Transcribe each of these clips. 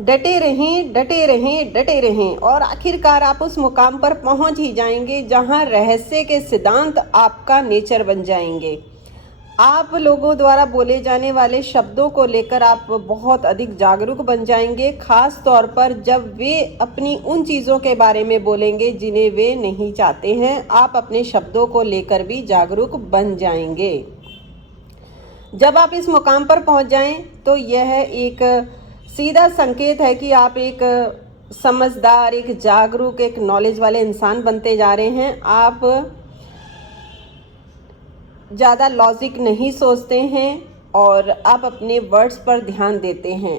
डटे रहें, डटे रहें, डटे रहें और आखिरकार आप उस मुकाम पर पहुंच ही जाएंगे जहां रहस्य के सिद्धांत आपका नेचर बन जाएंगे। आप लोगों द्वारा बोले जाने वाले शब्दों को लेकर आप बहुत अधिक जागरूक बन जाएंगे, खास तौर पर जब वे अपनी उन चीज़ों के बारे में बोलेंगे जिन्हें वे नहीं चाहते हैं। आप अपने शब्दों को लेकर भी जागरूक बन जाएंगे। जब आप इस मुकाम पर पहुंच जाएं तो यह एक सीधा संकेत है कि आप एक समझदार, एक जागरूक, एक नॉलेज वाले इंसान बनते जा रहे हैं। आप ज़्यादा लॉजिक नहीं सोचते हैं और आप अपने वर्ड्स पर ध्यान देते हैं।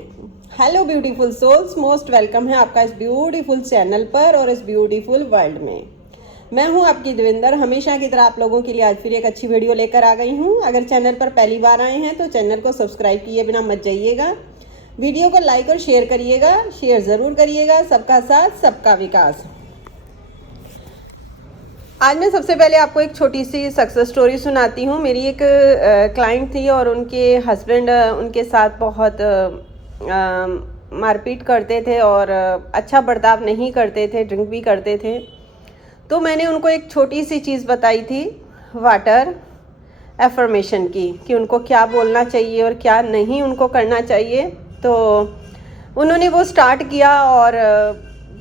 Hello beautiful souls, most welcome है आपका इस ब्यूटीफुल चैनल पर और इस ब्यूटीफुल वर्ल्ड में। मैं हूं आपकी देवेंद्र। हमेशा की तरह आप लोगों के लिए आज फिर एक अच्छी वीडियो लेकर आ गई हूं। अगर चैनल पर पहली बार आए हैं तो चैनल को सब्सक्राइब किए बिना मत जाइएगा। वीडियो को लाइक और शेयर करिएगा, शेयर ज़रूर करिएगा। सबका साथ सबका विकास। आज मैं सबसे पहले आपको एक छोटी सी सक्सेस स्टोरी सुनाती हूँ। मेरी एक क्लाइंट थी और उनके हस्बैंड उनके साथ बहुत मारपीट करते थे और अच्छा बर्ताव नहीं करते थे, ड्रिंक भी करते थे। तो मैंने उनको एक छोटी सी चीज़ बताई थी, वाटर एफर्मेशन की, कि उनको क्या बोलना चाहिए और क्या नहीं उनको करना चाहिए। तो उन्होंने वो स्टार्ट किया और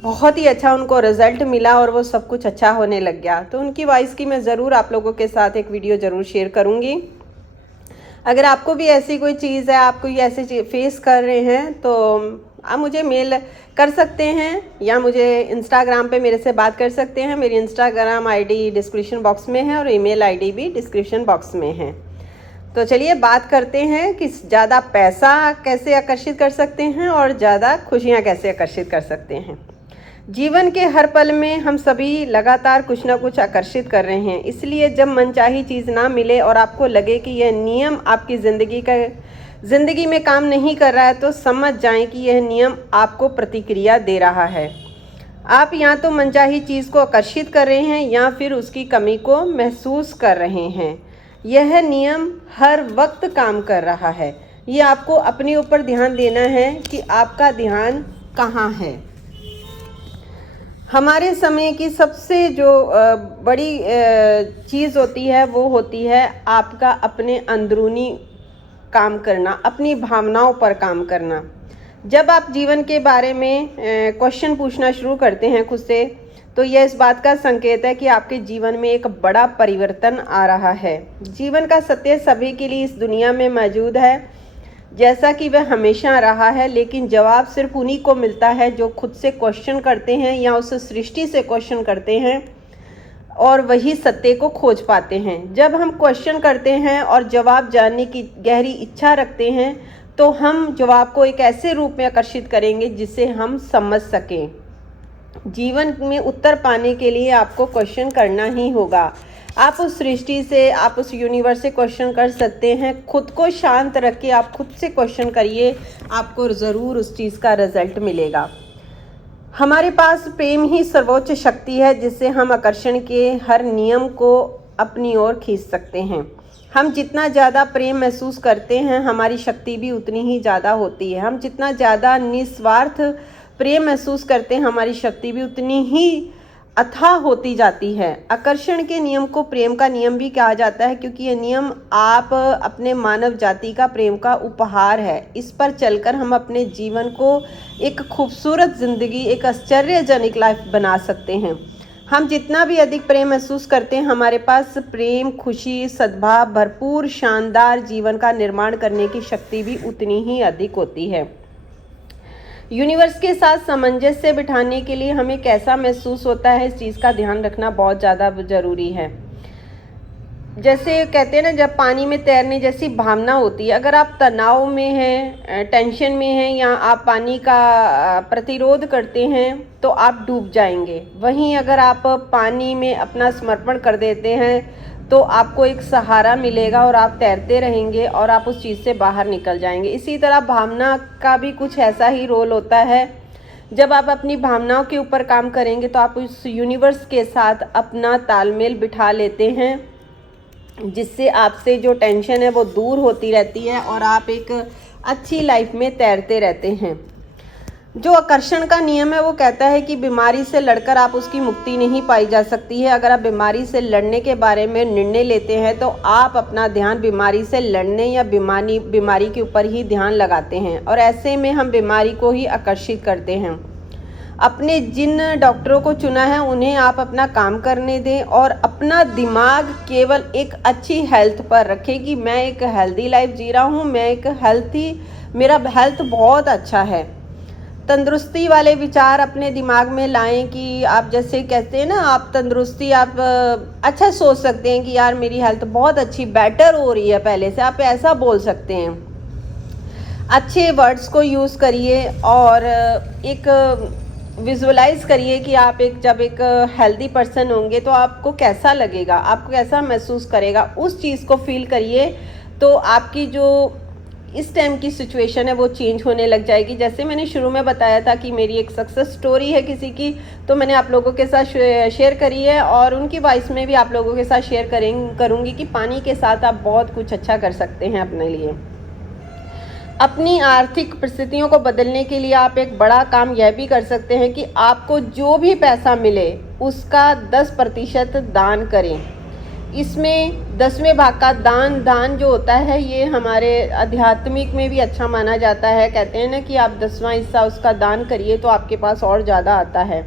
बहुत ही अच्छा उनको रिज़ल्ट मिला और वो सब कुछ अच्छा होने लग गया। तो उनकी वॉइस की मैं ज़रूर आप लोगों के साथ एक वीडियो ज़रूर शेयर करूँगी। अगर आपको भी ऐसी कोई चीज़ है, आप कोई ऐसी चीज़ फेस कर रहे हैं तो आप मुझे मेल कर सकते हैं या मुझे इंस्टाग्राम पे मेरे से बात कर सकते हैं। मेरी इंस्टाग्राम आईडी डिस्क्रिप्शन बॉक्स में है और ईमेल आईडी भी डिस्क्रिप्शन बॉक्स में है। तो चलिए बात करते हैं कि ज़्यादा पैसा कैसे आकर्षित कर सकते हैं और ज़्यादा खुशियाँ कैसे आकर्षित कर सकते हैं। जीवन के हर पल में हम सभी लगातार कुछ ना कुछ आकर्षित कर रहे हैं। इसलिए जब मनचाही चीज़ ना मिले और आपको लगे कि यह नियम आपकी ज़िंदगी में काम नहीं कर रहा है तो समझ जाएं कि यह नियम आपको प्रतिक्रिया दे रहा है। आप या तो मनचाही चीज़ को आकर्षित कर रहे हैं या फिर उसकी कमी को महसूस कर रहे हैं। यह नियम हर वक्त काम कर रहा है। ये आपको अपने ऊपर ध्यान देना है कि आपका ध्यान कहाँ है। हमारे समय की सबसे जो बड़ी चीज़ होती है वो होती है आपका अपने अंदरूनी काम करना, अपनी भावनाओं पर काम करना। जब आप जीवन के बारे में क्वेश्चन पूछना शुरू करते हैं खुद से, तो यह इस बात का संकेत है कि आपके जीवन में एक बड़ा परिवर्तन आ रहा है। जीवन का सत्य सभी के लिए इस दुनिया में मौजूद है, जैसा कि वह हमेशा रहा है, लेकिन जवाब सिर्फ उन्हीं को मिलता है जो खुद से क्वेश्चन करते हैं या उस सृष्टि से क्वेश्चन करते हैं और वही सत्य को खोज पाते हैं। जब हम क्वेश्चन करते हैं और जवाब जानने की गहरी इच्छा रखते हैं तो हम जवाब को एक ऐसे रूप में आकर्षित करेंगे जिसे हम समझ सकें। जीवन में उत्तर पाने के लिए आपको क्वेश्चन करना ही होगा। आप उस सृष्टि से, आप उस यूनिवर्स से क्वेश्चन कर सकते हैं। खुद को शांत रख के आप खुद से क्वेश्चन करिए, आपको ज़रूर उस चीज़ का रिजल्ट मिलेगा। हमारे पास प्रेम ही सर्वोच्च शक्ति है जिससे हम आकर्षण के हर नियम को अपनी ओर खींच सकते हैं। हम जितना ज़्यादा प्रेम महसूस करते हैं हमारी शक्ति भी उतनी ही ज़्यादा होती है। हम जितना ज़्यादा निस्वार्थ प्रेम महसूस करते हैं हमारी शक्ति भी उतनी ही अथाह होती जाती है। आकर्षण के नियम को प्रेम का नियम भी कहा जाता है क्योंकि ये नियम आप अपने मानव जाति का प्रेम का उपहार है। इस पर चलकर हम अपने जीवन को एक खूबसूरत ज़िंदगी, एक आश्चर्यजनक लाइफ बना सकते हैं। हम जितना भी अधिक प्रेम महसूस करते हैं हमारे पास प्रेम, खुशी, सद्भाव, भरपूर शानदार जीवन का निर्माण करने की शक्ति भी उतनी ही अधिक होती है। यूनिवर्स के साथ सामंजस्य बिठाने के लिए हमें कैसा महसूस होता है, इस चीज़ का ध्यान रखना बहुत ज़्यादा ज़रूरी है। जैसे कहते हैं ना, जब पानी में तैरने जैसी भावना होती है। अगर आप तनाव में हैं, टेंशन में हैं या आप पानी का प्रतिरोध करते हैं तो आप डूब जाएंगे। वहीं अगर आप पानी में अपना समर्पण कर देते हैं तो आपको एक सहारा मिलेगा और आप तैरते रहेंगे और आप उस चीज़ से बाहर निकल जाएंगे। इसी तरह भावना का भी कुछ ऐसा ही रोल होता है। जब आप अपनी भावनाओं के ऊपर काम करेंगे तो आप उस यूनिवर्स के साथ अपना तालमेल बिठा लेते हैं, जिससे आपसे जो टेंशन है वो दूर होती रहती है और आप एक अच्छी लाइफ में तैरते रहते हैं। जो आकर्षण का नियम है वो कहता है कि बीमारी से लड़कर आप उसकी मुक्ति नहीं पाई जा सकती है। अगर आप बीमारी से लड़ने के बारे में निर्णय लेते हैं तो आप अपना ध्यान बीमारी से लड़ने या बीमारी के ऊपर ही ध्यान लगाते हैं, और ऐसे में हम बीमारी को ही आकर्षित करते हैं। अपने जिन डॉक्टरों को चुना है उन्हें आप अपना काम करने दें और अपना दिमाग केवल एक अच्छी हेल्थ पर रखें कि मैं एक हेल्दी लाइफ जी रहा हूँ, मैं एक मेरा हेल्थ बहुत अच्छा है। तंदुरुस्ती वाले विचार अपने दिमाग में लाएं कि आप जैसे कहते हैं ना, आप तंदुरुस्ती आप अच्छा सोच सकते हैं कि यार मेरी हेल्थ बहुत अच्छी बेटर हो रही है पहले से, आप ऐसा बोल सकते हैं। अच्छे वर्ड्स को यूज़ करिए और एक विजुअलाइज करिए कि आप जब एक हेल्दी पर्सन होंगे तो आपको कैसा लगेगा, आपको कैसा महसूस करेगा, उस चीज़ को फील करिए। तो आपकी जो इस टाइम की सिचुएशन है वो चेंज होने लग जाएगी। जैसे मैंने शुरू में बताया था कि मेरी एक सक्सेस स्टोरी है किसी की, तो मैंने आप लोगों के साथ शेयर करी है और उनकी वॉइस में भी आप लोगों के साथ शेयर करूँगी कि पानी के साथ आप बहुत कुछ अच्छा कर सकते हैं अपने लिए। अपनी आर्थिक परिस्थितियों को बदलने के लिए आप एक बड़ा काम यह भी कर सकते हैं कि आपको जो भी पैसा मिले उसका 10% दान करें। इसमें 10वें भाग का दान जो होता है ये हमारे आध्यात्मिक में भी अच्छा माना जाता है। कहते हैं ना कि आप 10वां हिस्सा उसका दान करिए तो आपके पास और ज़्यादा आता है,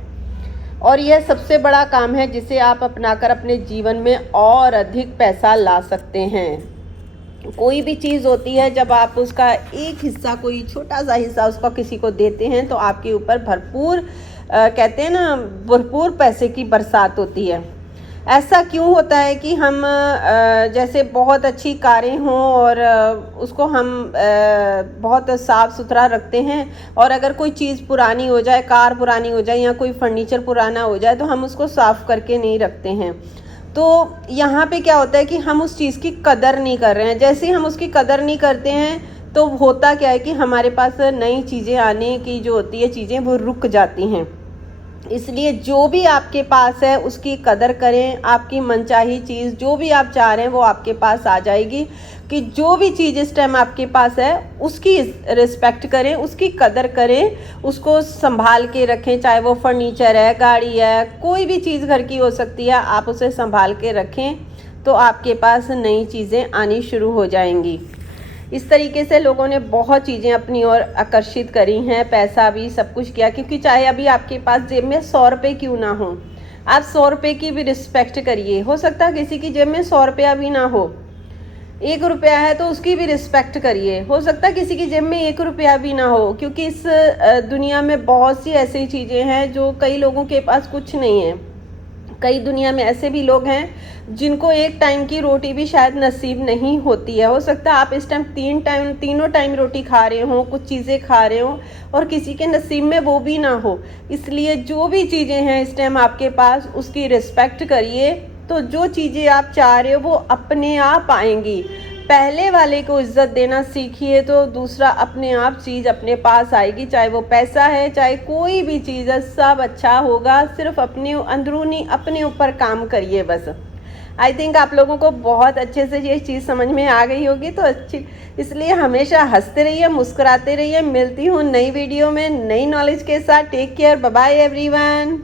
और यह सबसे बड़ा काम है जिसे आप अपनाकर अपने जीवन में और अधिक पैसा ला सकते हैं। कोई भी चीज़ होती है जब आप उसका एक हिस्सा, कोई छोटा सा हिस्सा उसका किसी को देते हैं तो आपके ऊपर भरपूर कहते हैं ना भरपूर पैसे की बरसात होती है। ऐसा क्यों होता है कि हम जैसे बहुत अच्छी कारें हों और उसको हम बहुत साफ़ सुथरा रखते हैं, और अगर कोई चीज़ पुरानी हो जाए, कार पुरानी हो जाए या कोई फर्नीचर पुराना हो जाए तो हम उसको साफ़ करके नहीं रखते हैं। तो यहाँ पे क्या होता है कि हम उस चीज़ की कदर नहीं कर रहे हैं। जैसे ही हम उसकी कदर नहीं करते हैं तो होता क्या है कि हमारे पास नई चीज़ें आने की जो होती है चीज़ें वो रुक जाती हैं। इसलिए जो भी आपके पास है उसकी कदर करें। आपकी मनचाही चीज़ जो भी आप चाह रहे हैं वो आपके पास आ जाएगी। कि जो भी चीज़ इस टाइम आपके पास है उसकी रिस्पेक्ट करें, उसकी कदर करें, उसको संभाल के रखें। चाहे वो फर्नीचर है, गाड़ी है, कोई भी चीज़ घर की हो सकती है, आप उसे संभाल के रखें तो आपके पास नई चीज़ें आनी शुरू हो जाएंगी। इस तरीके से लोगों ने बहुत चीज़ें अपनी ओर आकर्षित करी हैं, पैसा भी सब कुछ किया। क्योंकि चाहे अभी आपके पास जेब में 100 रुपये क्यों ना हो, आप 100 रुपये की भी रिस्पेक्ट करिए। हो सकता है किसी की जेब में 100 रुपया भी ना हो, 1 रुपया है तो उसकी भी रिस्पेक्ट करिए। हो सकता है किसी की जेब में 1 रुपया भी ना हो, क्योंकि इस दुनिया में बहुत सी ऐसी चीज़ें हैं जो कई लोगों के पास कुछ नहीं है। कई दुनिया में ऐसे भी लोग हैं जिनको एक टाइम की रोटी भी शायद नसीब नहीं होती है। हो सकता है आप इस टाइम तीनों टाइम रोटी खा रहे हो, कुछ चीज़ें खा रहे हो, और किसी के नसीब में वो भी ना हो। इसलिए जो भी चीज़ें हैं इस टाइम आपके पास उसकी रिस्पेक्ट करिए, तो जो चीज़ें आप चाह रहे हो वो अपने आप आएंगी। पहले वाले को इज्जत देना सीखिए तो दूसरा अपने आप चीज़ अपने पास आएगी। चाहे वो पैसा है, चाहे कोई भी चीज़ है, सब अच्छा होगा। सिर्फ अपने अंदरूनी अपने ऊपर काम करिए बस। आई थिंक आप लोगों को बहुत अच्छे से ये चीज़ समझ में आ गई होगी, तो अच्छी, इसलिए हमेशा हंसते रहिए, मुस्कुराते रहिए। मिलती हूँ नई वीडियो में नई नॉलेज के साथ। Take care, bye bye everyone.